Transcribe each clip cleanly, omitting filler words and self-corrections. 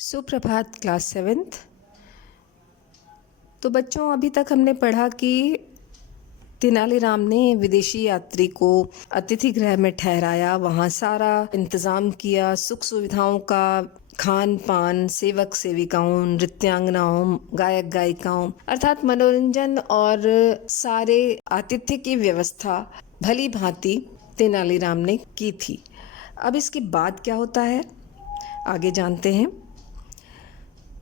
सुप्रभात class 7th। तो बच्चों, अभी तक हमने पढ़ा कि तेनालीराम ने विदेशी यात्री को अतिथि गृह में ठहराया, वहाँ सारा इंतज़ाम किया, सुख सुविधाओं का, खान पान, सेवक सेविकाओं, नृत्यांगनाओं, गायक गायिकाओं अर्थात मनोरंजन और सारे आतिथ्य की व्यवस्था भली भांति तेनालीराम ने की थी। अब इसके बाद क्या होता है आगे जानते हैं।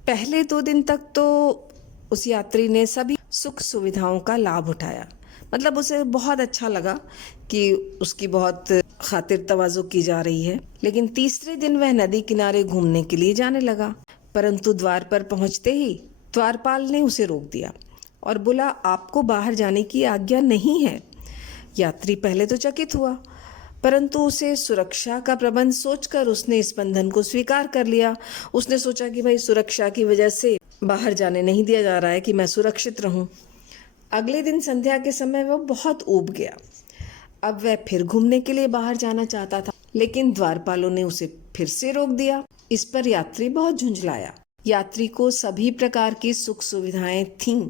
पहले 2 दिन तक तो उस यात्री ने सभी सुख सुविधाओं का लाभ उठाया, मतलब उसे बहुत अच्छा लगा कि उसकी बहुत खातिर तवाज़ो की जा रही है। लेकिन तीसरे दिन वह नदी किनारे घूमने के लिए जाने लगा, परंतु द्वार पर पहुंचते ही द्वारपाल ने उसे रोक दिया और बोला, आपको बाहर जाने की आज्ञा नहीं है। यात्री पहले तो चकित हुआ, परंतु उसे सुरक्षा का प्रबंध सोचकर उसने इस बंधन को स्वीकार कर लिया। उसने सोचा कि भाई सुरक्षा की वजह से बाहर जाने नहीं दिया जा रहा है कि मैं सुरक्षित रहूं। अगले दिन संध्या के समय वह बहुत ऊब गया। अब वह फिर घूमने के लिए बाहर जाना चाहता था, लेकिन द्वारपालों ने उसे फिर से रोक दिया। इस पर यात्री बहुत झुंझलाया। यात्री को सभी प्रकार की सुख सुविधाएं थीं,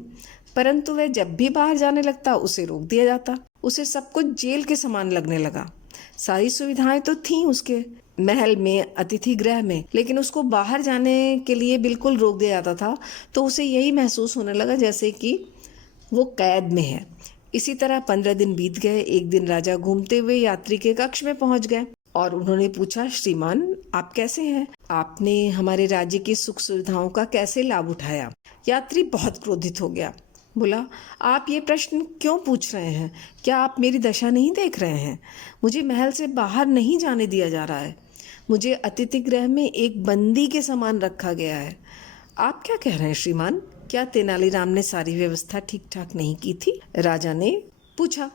परंतु वह जब भी बाहर जाने लगता उसे रोक दिया जाता। उसे सब कुछ जेल के समान लगने लगा। सारी सुविधाएं तो थीं उसके महल में, अतिथि गृह में, लेकिन उसको बाहर जाने के लिए बिल्कुल रोक दिया जाता था। तो उसे यही महसूस होने लगा जैसे कि वो कैद में है। इसी तरह 15 दिन बीत गए। एक दिन राजा घूमते हुए यात्री के कक्ष में पहुंच गए और उन्होंने पूछा, श्रीमान आप कैसे हैं? आपने हमारे राज्य की सुख सुविधाओं का कैसे लाभ उठाया? यात्री बहुत क्रोधित हो गया। बोला, आप ये प्रश्न क्यों पूछ रहे हैं? क्या आप मेरी दशा नहीं देख रहे हैं? मुझे महल से बाहर नहीं जाने दिया जा रहा है। मुझे अतिथि गृह में एक बंदी के समान रखा गया है। आप क्या कह रहे हैं श्रीमान? क्या तेनालीराम ने सारी व्यवस्था ठीक ठाक नहीं की थी? राजा ने पूछा।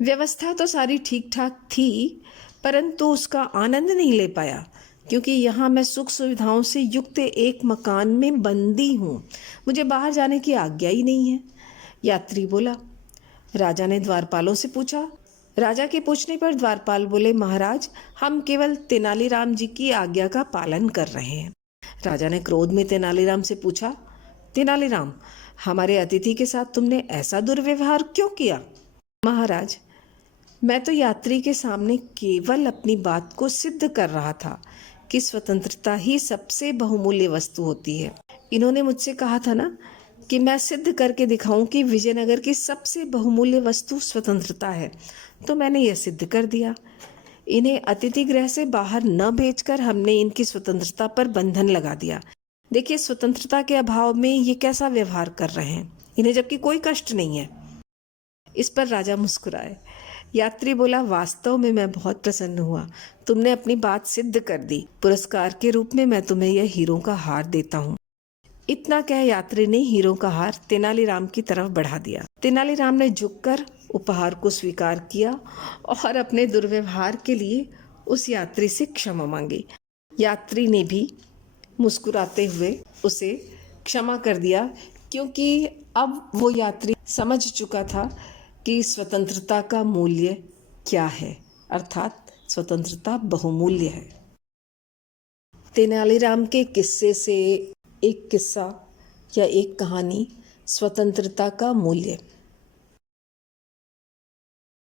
व्यवस्था तो सारी ठीक ठाक थी, परंतु उसका आनंद नहीं ले पाया, क्योंकि यहाँ मैं सुख सुविधाओं से युक्त एक मकान में बंदी हूँ। मुझे बाहर जाने की आज्ञा ही नहीं है। यात्री बोला। राजा ने द्वारपालों से पूछा। राजा के पूछने पर द्वारपाल बोले, महाराज हम केवल तेनालीराम जी की आज्ञा का पालन कर रहे हैं। राजा ने क्रोध में तेनालीराम से पूछा, तेनालीराम हमारे अतिथि के साथ तुमने ऐसा दुर्व्यवहार क्यों किया? महाराज मैं तो यात्री के सामने केवल अपनी बात को सिद्ध कर रहा था कि स्वतंत्रता ही सबसे बहुमूल्य वस्तु होती है। इन्होंने मुझसे कहा था ना कि मैं सिद्ध करके दिखाऊं कि विजयनगर की सबसे बहुमूल्य वस्तु स्वतंत्रता है, तो मैंने यह सिद्ध कर दिया। इन्हें अतिथि गृह से बाहर न भेजकर हमने इनकी स्वतंत्रता पर बंधन लगा दिया। देखिए स्वतंत्रता के अभाव में ये कैसा व्यवहार कर रहे हैं, इन्हें जबकि कोई कष्ट नहीं है। इस पर राजा मुस्कुराए। यात्री बोला, वास्तव में मैं बहुत प्रसन्न हुआ। तुमने अपनी बात सिद्ध कर दी। पुरस्कार के रूप में मैं तुम्हें यह हीरों का हार देता हूँ। इतना कह यात्री ने हीरों का हार तेनालीराम की तरफ बढ़ा दिया। तेनालीराम ने झुककर उपहार को स्वीकार किया और अपने दुर्व्यवहार के लिए उस यात्री से क्षमा मांगी। यात्री ने भी मुस्कुराते हुए उसे क्षमा कर दिया, क्योंकि अब वो यात्री समझ चुका था कि स्वतंत्रता का मूल्य क्या है, अर्थात स्वतंत्रता बहुमूल्य है। तेनालीराम के किस्से से एक किस्सा या एक कहानी, स्वतंत्रता का मूल्य।